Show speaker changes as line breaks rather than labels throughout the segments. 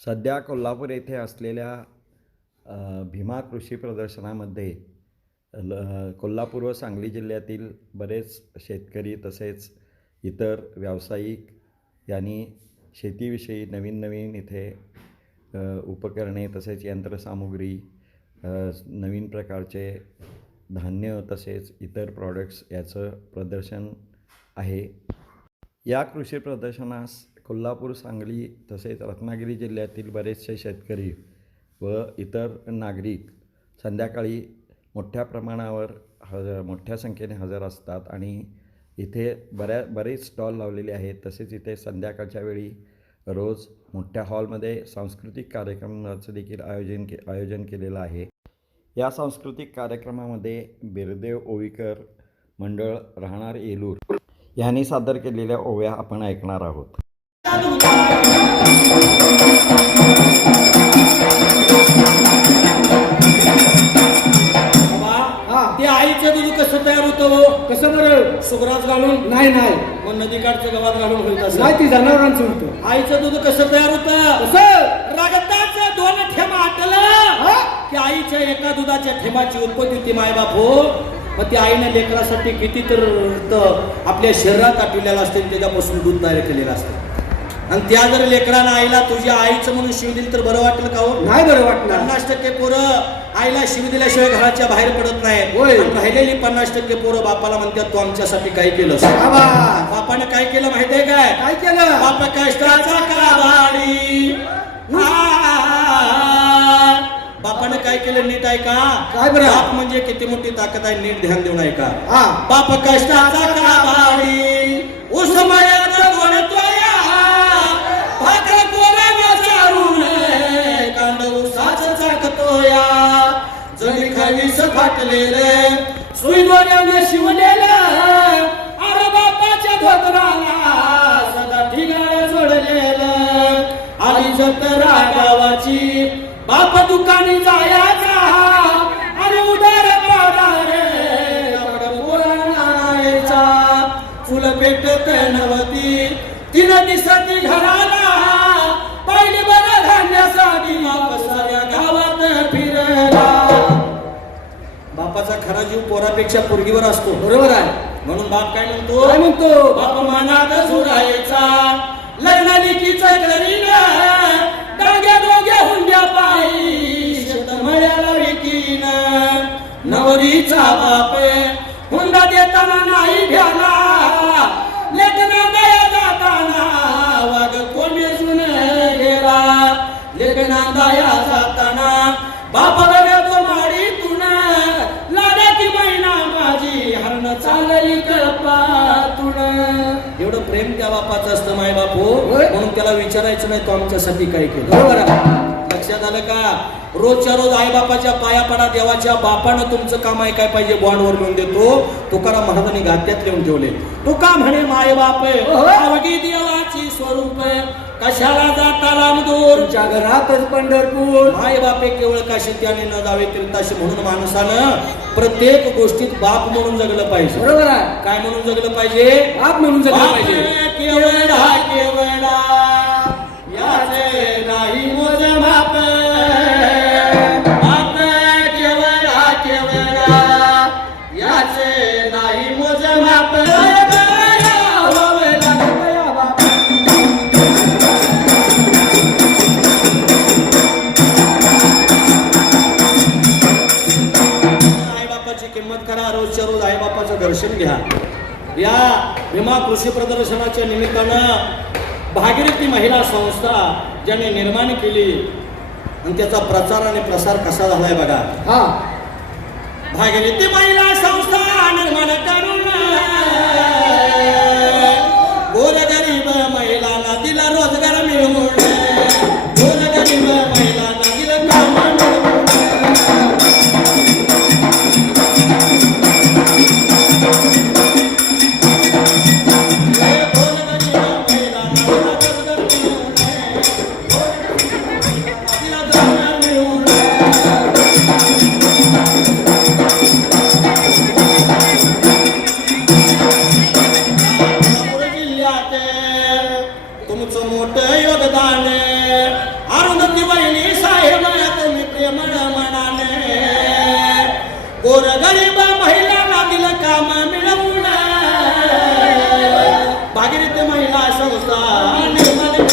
सध्या कोल्हापूर येथे असलेल्या भीमा कृषी प्रदर्शनामध्ये ल कोल्हापूर व सांगली जिल्ह्यातील बरेच शेतकरी तसेच इतर व्यावसायिक यांनी शेतीविषयी नवीन नवीन इथे उपकरणे तसेच यंत्रसामुग्री नवीन प्रकारचे धान्य तसेच इतर प्रॉडक्ट्स याचं प्रदर्शन आहे. या कृषी प्रदर्शनास कोल्हापूर सांगली तसेच रत्नागिरी जिल्ह्यातील बरेचसे शेतकरी व इतर नागरिक संध्याकाळी मोठ्या प्रमाणावर ह मोठ्या संख्येने हजर असतात आणि इथे बऱ्या बरेच स्टॉल लावलेले आहेत. तसेच इथे संध्याकाळच्या वेळी रोज मोठ्या हॉलमध्ये सांस्कृतिक कार्यक्रमाचं देखील आयोजन के आयोजन केलेलं आहे. या सांस्कृतिक कार्यक्रमामध्ये बिरदेव ओवीकर मंडळ राहणार येलूर. यांनी सादर केलेल्या ओव्या आपण ऐकणार आहोत.
ते आईचं दूध कसं तयार होतं हो?
कसं बरं?
सुगराज घालून?
नाही नाही.
मग नदीकाठचं गव्हात घालून होत असं
नाही ती जनावरांचं होतं.
आईचं दूध कसं तयार होतं?
कसं?
रगताचं दोन ठेम आटलं? की आईच्या एका दुधाच्या ठेमाची उत्पत्ती ती मायबाप हो. मग ती आईने लेकरासाठी किती तर त- आपल्या शरीरात आटलेलं असते आणि त्याच्यापासून दूध तयार केलेलं असतं. आणि त्या जर लेकरानं आईला तुझ्या आईचं म्हणून शिव दिली तर बरं वाटेल का हो?
नाही बरं वाटणार.
पन्नास टक्के पोरं आईला शिव दिल्याशिवाय घराच्या बाहेर पडत नाही
होय.
राहिलेली पन्नास टक्के पोरं बापाला म्हणतात तू आमच्यासाठी काय केलं
बाबा
बापाने काय केलं माहितीये काय
काय केलं?
बाप कष्टाचा कारभारी बापाने काय केलं नीट ऐका
काय बरं?
बाप म्हणजे किती मोठी ताकद आहे नीट ध्यान देऊन ऐका.
हा.
बाप कष्टाचा कारभारी उसमयात खावीस फाटलेलं सुईद्वाऱ्यानं शिवलेलं. अरे बापाच्या धोतराला सदा ठिगाळ सोडलेलं आली जत्रा गावाची बाप दुकानी जायाचा. अरे उदार रे पुराणाचा फुल पेटत नवती तिनं दिसत बापाचा खरा जीव पोरापेक्षा पोरगीवर असतो.
बरोबर आहे.
म्हणून बाप काय म्हणतो?
काय म्हणतो?
बाप मनात झुरायचा लग्न लिखीच करीन डांग्या दोघ्या हुंड्या पायी शेतमळ्याला विकीन. नवरीचा बाप हुंडा देताना नाही घ्याला लेखना दया जाताना वाघ कोमेजून गेला लेखना दया जाताना बाप बापाचं असतं माय बापू. म्हणून त्याला विचारायचं नाही तो आमच्यासाठी काय केलं.
बरोबर आहे
लक्षात आलं का? रोजच्या रोज आई बापाच्या पाया पडा देवाच्या बापानं तुमचं काम आहे काय पाहिजे? बॉन्डवर लिहून देतो. तुकाराम महाराजांनी गात्यात लिहून ठेवले. तुका म्हणे माय बाप
होय.
अवघी देवाची स्वरूप कशाला जाता लांब दूर
तुमच्या घरातच पंढरपूर.
माय बापे केवळ काशी त्याने न जावे तीर्थाशी म्हणून माणसानं प्रत्येक गोष्टीत बाप म्हणून जगलं पाहिजे.
बरोबर आहे.
काय म्हणून जगलं पाहिजे?
बाप म्हणून जगलं पाहिजे.
केवढा केवढा कृषी प्रदर्शनाच्या निमित्तानं भागीरथी महिला संस्था ज्याने निर्माण केली आणि त्याचा प्रचार आणि प्रसार कसा झालाय बघा.
हा.
भागीरथी महिला संस्था निर्माण करून तुमचं मोठं योगदान अरुंधती बहिणी साहेब तुम्ही प्रेमळ म्हणाले गोर गरीब महिलांना दिलं काम मिळवून. भागीरथ महिला संस्था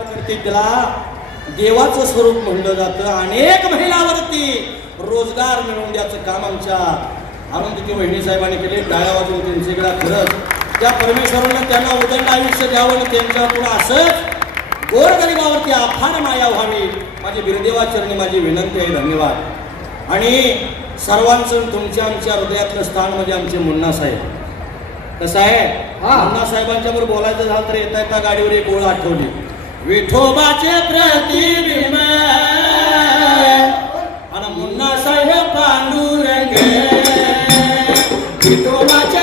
उपकार करते तिला देवाचं स्वरूप म्हणलं जातं. अनेक महिलावरती रोजगार मिळवून द्याचं काम आमच्या आनंदकी वहिनी साहेबांनी केले. टाळ्या वाजवून त्यांच्याकडे खरंच त्या परमेश्वरानं त्यांना उदंड आयुष्य द्यावं आणि त्यांच्या पुढं असंच गोरगरिबावरती अफाट माया व्हावी. माझी बिरदेवाचरणी माझी विनंती आहे धन्यवाद. आणि सर्वांचं तुमच्या आमच्या हृदयातलं स्थान म्हणजे आमचे मुन्ना साहेब. कसं आहे?
हा.
मुन्ना साहेबांच्या बरोबर बोलायचं झालं तर येता येता गाडीवर एक ओळ आठवली. विठोबाचे प्रतिबिंब आणि मुन्ना साहेब पांडुरंगे. विठोबाचे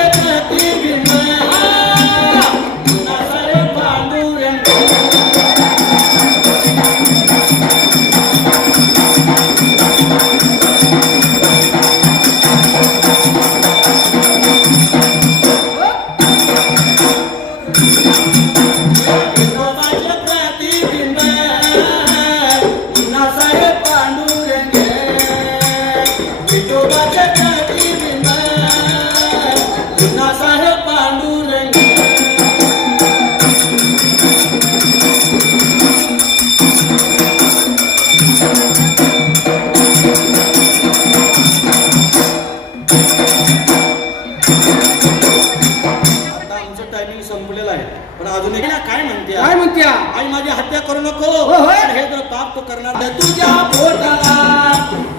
आता आमचं टायमिंग संपलेलं आहे पण अजून एक काय म्हणते
काय म्हणत्या
आई माझी हत्या करू नको
हो.
हे तर पाप तो करणार नाही. तुझ्या पोटाला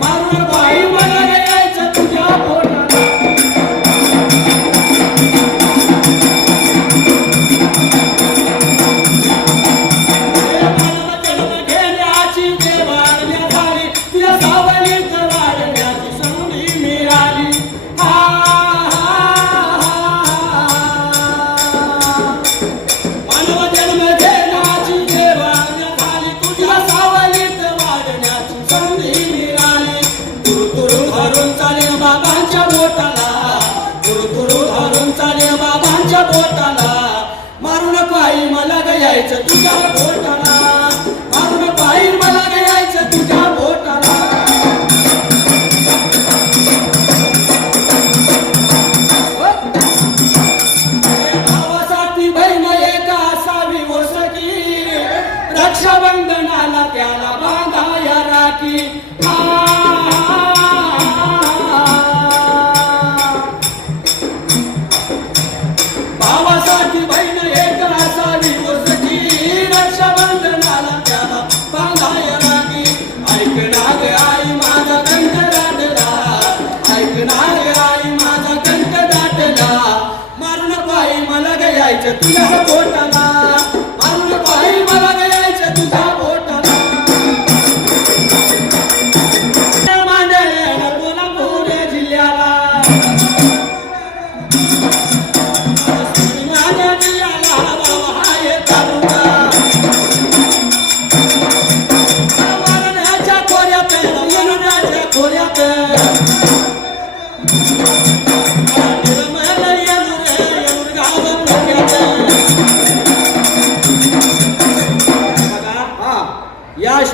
मारून बाई मला यायचं तुझ्या बोटाला. मारून पायी मला गयायचं तुझ्या बोटाला. भावासाठी बहीण एक असावी वसकी. रक्षाबंधनाला त्याला बांधाया राखी. जायचं. तुझ्या पोटाला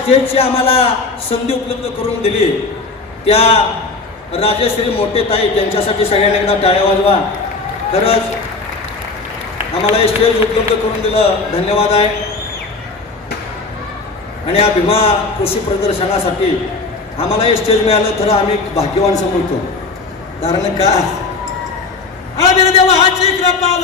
स्टेजची आम्हाला संधी उपलब्ध करून दिली त्या राजेश्वरी मोठे ताई त्यांच्यासाठी सगळ्यांनी एकदा टाळ्या वाजवा. खरंच आम्हाला हे स्टेज उपलब्ध करून दिलं. धन्यवाद आहे. आणि या भीमा कृषी प्रदर्शनासाठी आम्हाला हे स्टेज मिळालं तर आम्ही भाग्यवान समजतो. कारण का? आदिर देवाची कृपा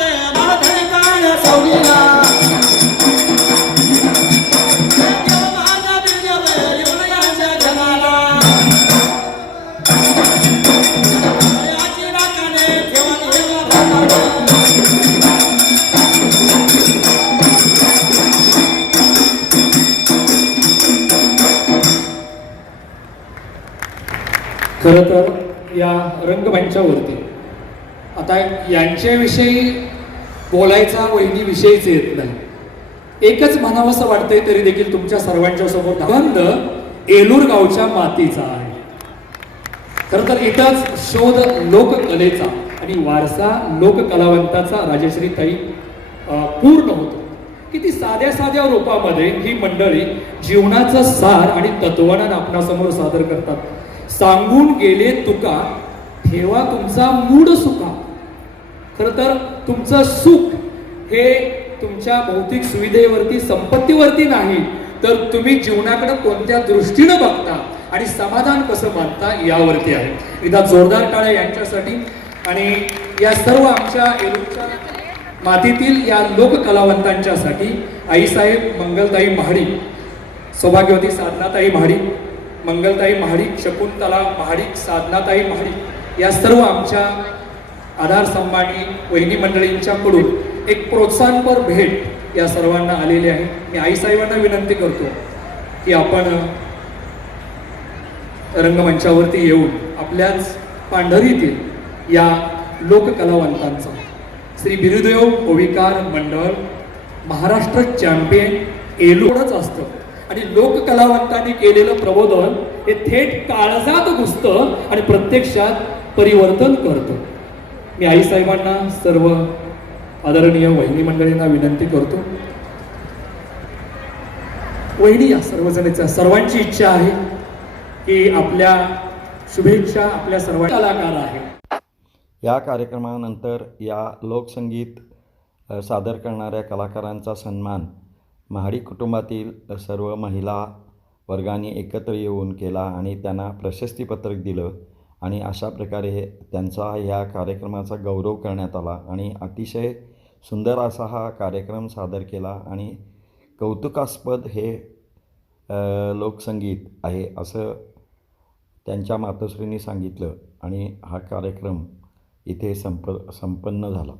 रंगमंचावरती आता यांच्याविषयी बोलायचा वहिनी विषयीच येत नाही. एकच म्हणावंसं वाटतंय तरी देखील तुमच्या सर्वांच्या समोर गंध एलूर गावच्या मातीचा आहे. खरं तर इथंच शोध लोककलेचा आणि वारसा लोककलावंताचा राजश्री ताई पूर्ण होतो. किती साध्या साध्या रूपामध्ये ही मंडळी जीवनाचं सार आणि तत्वज्ञान आपणासमोर सादर करतात. सांगून गेले तुका ठेवा तुमचा मूड सुखा खरं तर तुमचं सुख हे तुमच्या भौतिक सुविधेवरती संपत्तीवरती नाही. तर तुम्ही जीवनाकडे कोणत्या दृष्टीनं बघता आणि समाधान कसं मानता यावरती आहे. एकदा जोरदार टाळ्या यांच्यासाठी आणि या सर्व आमच्या एलूच्या मातीतील या लोककलावंतांच्यासाठी आईसाहेब मंगलताई महाडी सौभाग्यवती साधनाताई महाडी मंगलताई महाडी शकुंतला महाडी साधनाताई महाडी या सर्व आमच्या आधार सन्मानी वहिनी मंडळींच्याकडून एक प्रोत्साहनपर भेट या सर्वांना आलेली आहे. मी आईसाहेबांना विनंती करतो की आपण रंगमंचावरती येऊन आपल्याच पांढरीतील या लोककलावंतांचा श्री बिरुदेव कोविकार मंडळ महाराष्ट्र चॅम्पियन एलोडच असतं. आणि लोककलावंतांनी केलेलं प्रबोधन हे थेट काळजात घुसतं आणि प्रत्यक्षात परिवर्तन करतो. मी आईसाहेबांना सर्व आदरणीय वहिनी मंडळींना विनंती करतो. वहिनी या सर्वजणीच्या सर्वांची इच्छा आहे की आपल्या शुभेच्छा आपल्या सर्व कलाकार आहे.
या कार्यक्रमानंतर या लोकसंगीत सादर करणाऱ्या कलाकारांचा सन्मान महाडी कुटुंबातील सर्व महिला वर्गाने एकत्र येऊन केला आणि त्यांना प्रशस्तीपत्रक दिलं. आणि अशा प्रकारे त्यांचा या कार्यक्रमाचा गौरव करण्यात आला आणि अतिशय सुंदर असा हा कार्यक्रम सादर केला आणि कौतुकास्पद हे लोकसंगीत आहे असं त्यांच्या मातोश्रींनी सांगितलं आणि हा कार्यक्रम इथे संप संपन्न झाला.